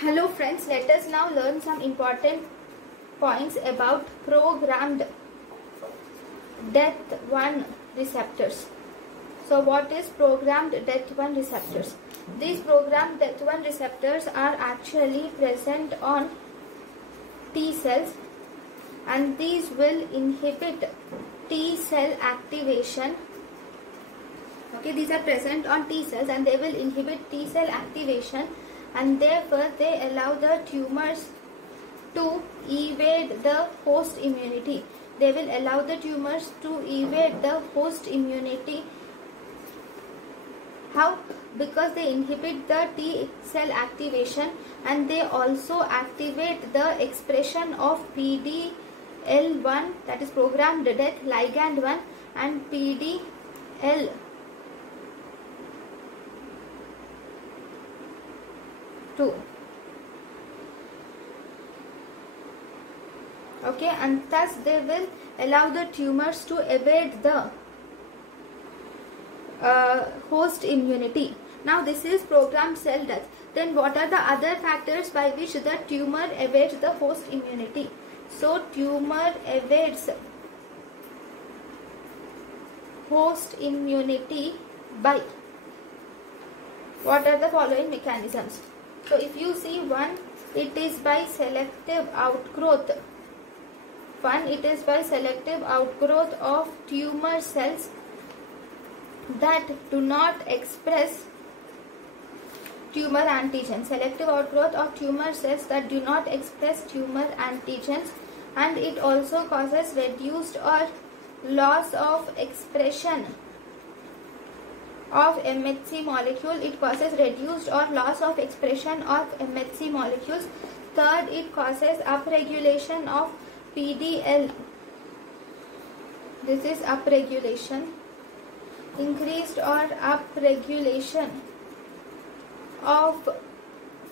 Hello friends, let us now learn some important points about programmed death 1 receptors. So what is programmed death 1 receptors? These programmed death 1 receptors are actually present on T cells, and these will inhibit T cell activation. Okay, these are present on T cells and they will inhibit T cell activation, and therefore they allow the tumors to evade the host immunity. They will allow the tumors to evade the host immunity. How? Because they inhibit the T cell activation, and they also activate the expression of PDL1, that is programmed death ligand 1, and PDL2. Okay, and thus they will allow the tumors to evade the host immunity. Now this is programmed cell death. Then what are the other factors by which the tumor evades the host immunity? So tumor evades host immunity by what are the following mechanisms? So if you see, one, it is by selective outgrowth. One, it is by selective outgrowth of tumor cells that do not express tumor antigens. Selective outgrowth of tumor cells that do not express tumor antigens, and it also causes reduced or loss of expression of MHC molecule. It causes reduced or loss of expression of MHC molecules. Third, it causes upregulation of PDL. This is upregulation. Increased or upregulation of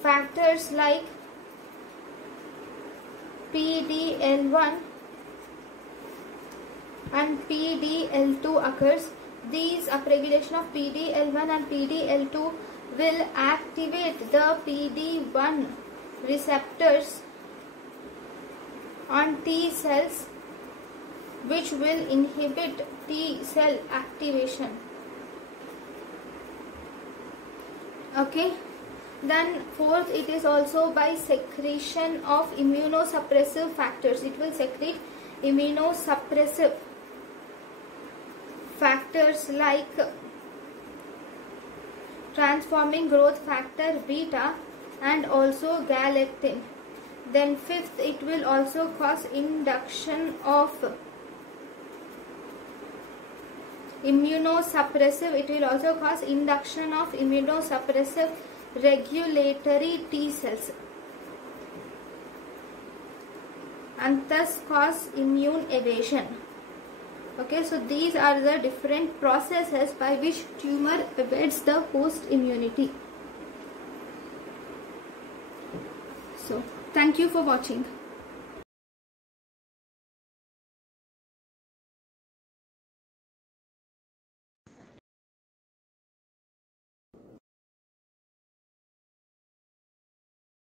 factors like PDL1 and PDL2 occurs. These upregulation of PDL1 and PDL2 will activate the PD1 receptors on T cells, which will inhibit T cell activation. Okay. Then fourth, it is also by secretion of immunosuppressive factors. It will secrete immunosuppressive factors like transforming growth factor beta and also galectin. Then fifth, it will also cause induction of immunosuppressive. It will also cause induction of immunosuppressive regulatory T cells, and thus cause immune evasion. Okay, so these are the different processes by which tumor evades the host immunity. So thank you for watching.